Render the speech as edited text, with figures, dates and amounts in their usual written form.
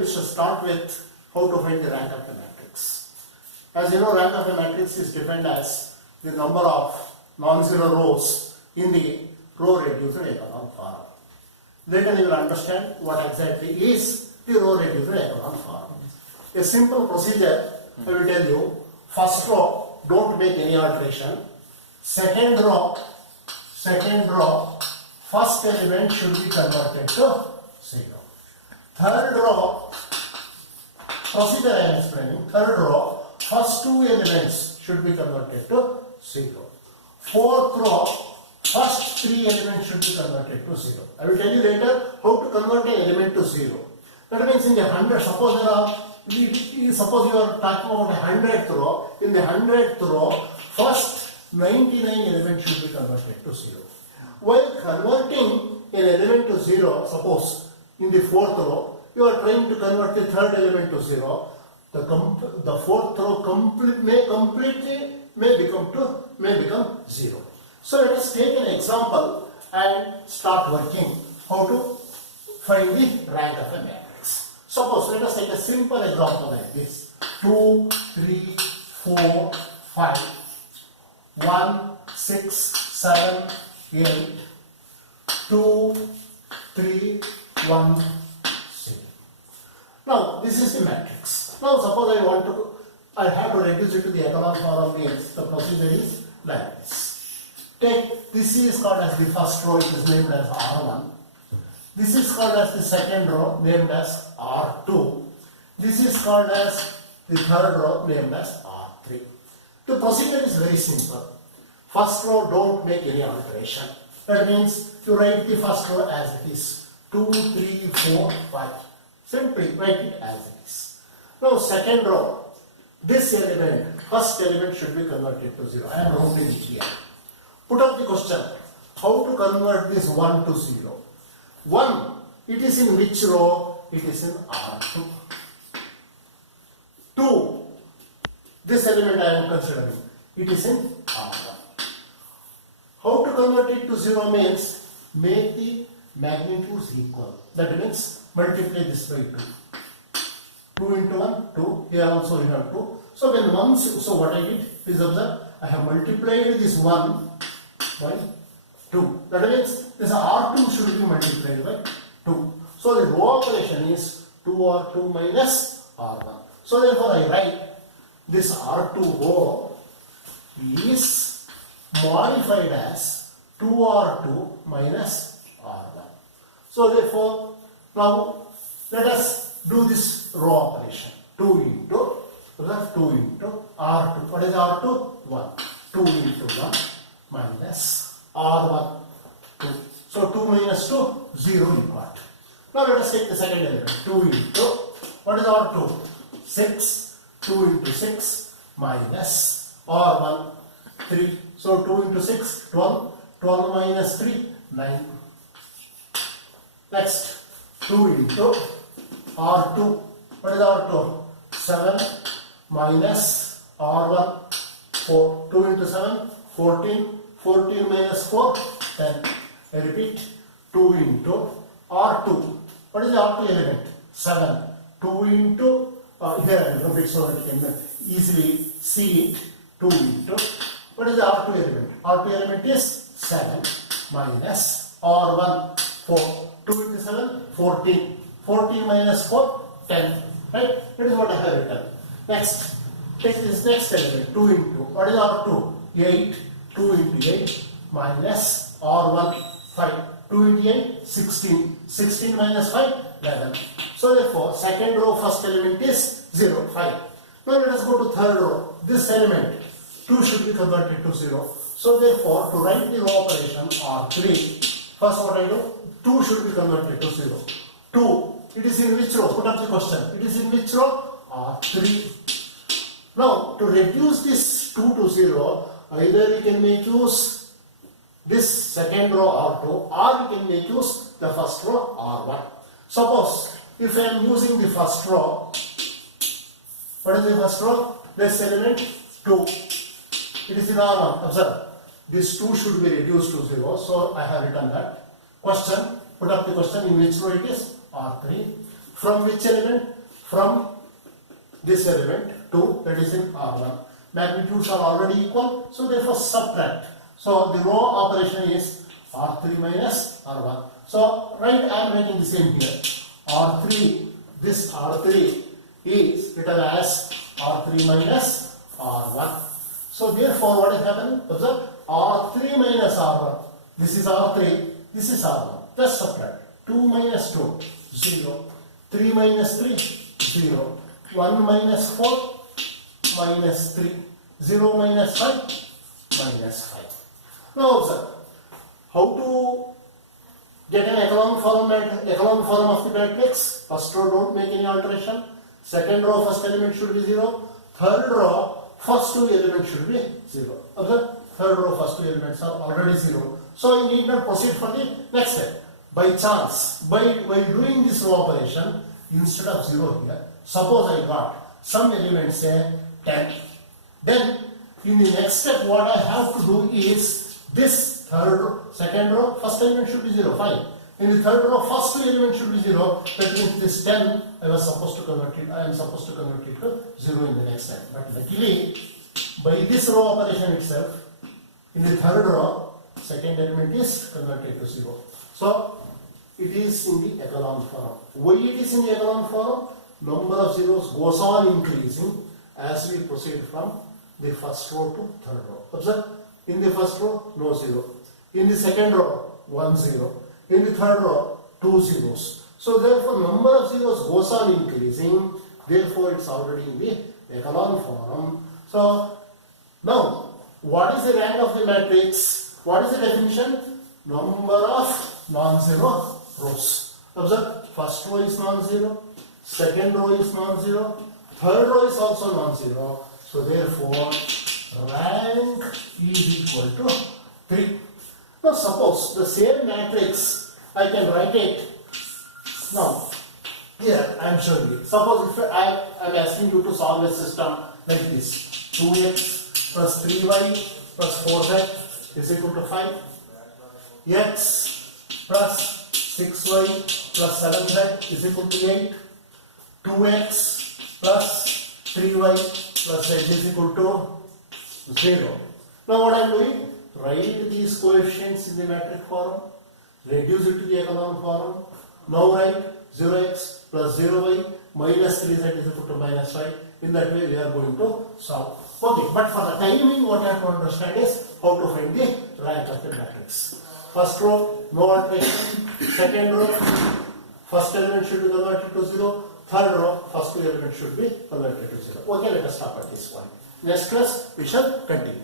we should start with how to find the rank of the matrix. As you know, rank of a matrix is defined as the number of non-zero rows in the row-reduced echelon form. Later you will understand what exactly is the row-reduced echelon form. A simple procedure, I will tell you. First row, don't make any alteration. Second row, first element should be converted to 0. Third row, procedure I am explaining. Third row, first two elements should be converted to 0. Fourth row, first three elements should be converted to 0. I will tell you later how to convert an element to 0. That means in the 100, suppose you are talking about a 100th row. In the 100th row, first 99 elements should be converted to 0. While converting an element to 0, suppose in the 4th row, you are trying to convert the third element to 0. The 4th row may become 0. So let us take an example and start working how to find the rank of a matrix. Suppose let us take a simple example like this: 2, 3, 4, 5, 1, 6, 7, 8, 2, 3, 1, 0. Now this is the matrix. Now suppose I have to reduce it to the echelon form, means the procedure is like this. Take this is called as the first row, it is named as R1. This is called as the second row, named as R2. This is called as the third row, named as R3. The procedure is very simple. First row, don't make any alteration. That means you write the first row as it is. 2, 3, 4, 5. Simply write it as it is. Now second row, this element, first element should be converted to 0. I am rounding it here. Put up the question, how to convert this 1 to 0? 1, it is in which row? It is in R2. 2, this element I am considering, it is in R1. How to convert it to 0 means make the magnitudes equal. That means multiply this by 2. 2 into 1, 2. Here also you have 2. So when once, so what I did is observe, I have multiplied this 1 by 2. That means this R2 should be multiplied by 2. So the row operation is 2R2 minus R1. So therefore I write this R2 row is modified as 2R2 minus R1. So therefore now let us do this row operation. 2 into R2. What is R2? 1. 2 into 1 minus R1, 2. So 2 minus 2, 0 you got. Now let us take the second element. 2 into, what is R2? 6. 2 into 6 minus R1, 3. So 2 into 6, 12. 12 minus 3, 9. Next, 2 into R2. What is R2? 7 minus R1, 4. 2 into 7, 14. 14 minus 4, 10. I repeat, 2 into R2. What is the R2 element? 7. 2 into, here I will rub it so that you can easily see it. 2 into, what is the R2 element? R2 element is 7 minus R1, 4. 2 into 7, 14. 14 minus 4, 10. Right? That is what I have written. Next, take this next element. 2 into, what is R2? 8. 2 into 8 minus R1, 5. 2 into 8, 16. 16 minus 5, 11. So therefore, second row, first element is 0, 5. Now let us go to third row. This element, 2 should be converted to 0. So therefore, to write the row operation R3, first what I do? 2 should be converted to 0. 2, it is in which row? Put up the question. It is in which row? R3. Now, to reduce this 2 to 0, either you can make use this second row R2 or you can make use the first row R1. Suppose if I am using the first row, what is the first row? This element 2. It is in R1. Observe, this 2 should be reduced to 0. So I have written that. Question, put up the question in which row it is? R3. From which element? From this element 2, that is in R1. Magnitudes are already equal, so therefore subtract. So the row operation is R3 minus R1. So right, I am making the same here. R3, this R3 is written as R3 minus R1. So therefore what is happening? Observe, R3 minus R1. This is R3, this is R1. Just subtract. 2 minus 2, 0. 3 minus 3, 0. 1 minus 4, minus 3. 0 minus 5, minus 5. Now observe, how to get an echelon form of the matrix. First row, don't make any alteration. Second row, first element should be 0. Third row, first two elements should be 0. Observe, third row, first two elements are already 0. So you need not proceed for the next step. By chance, by doing this row operation, instead of 0 here, suppose I got some element, say 10. Then in the next step, what I have to do is this second row, first element should be 0, 5. In the third row, first two elements should be 0. That means this 10, I am supposed to convert it to 0 in the next step. But luckily, by this row operation itself, in the third row, second element is converted to 0. So it is in the echelon form. Why it is in the echelon form? Number of zeros goes on increasing as we proceed from the first row to third row. Observe, in the first row, no 0. In the second row, 1 0. In the third row, 2 zeros. So therefore, number of zeros goes on increasing. Therefore, it's already in the echelon form. So now, what is the rank of the matrix? What is the definition? Number of non-zero rows. Observe, first row is non-zero, second row is non-zero, third row is also non-zero. So therefore, rank is equal to 3. Now suppose the same matrix, I can write it. Now, here I am showing you. Suppose if I am asking you to solve a system like this. 2x plus 3y plus 4z is equal to 5. X plus 6y plus 7z is equal to 8. 2x plus 3y plus z is equal to 0. Now what I am doing? Write these coefficients in the matrix form, reduce it to the echelon form. Now write 0x plus 0y minus 3z is equal to minus 5. In that way we are going to solve. Okay, but for the timing, what I have to understand is how to find the rank of the matrix. First row, no alteration. Second row, first element should be converted to 0. Third row, first two elements should be converted to 0. Okay, let us stop at this point. Next class, we shall continue.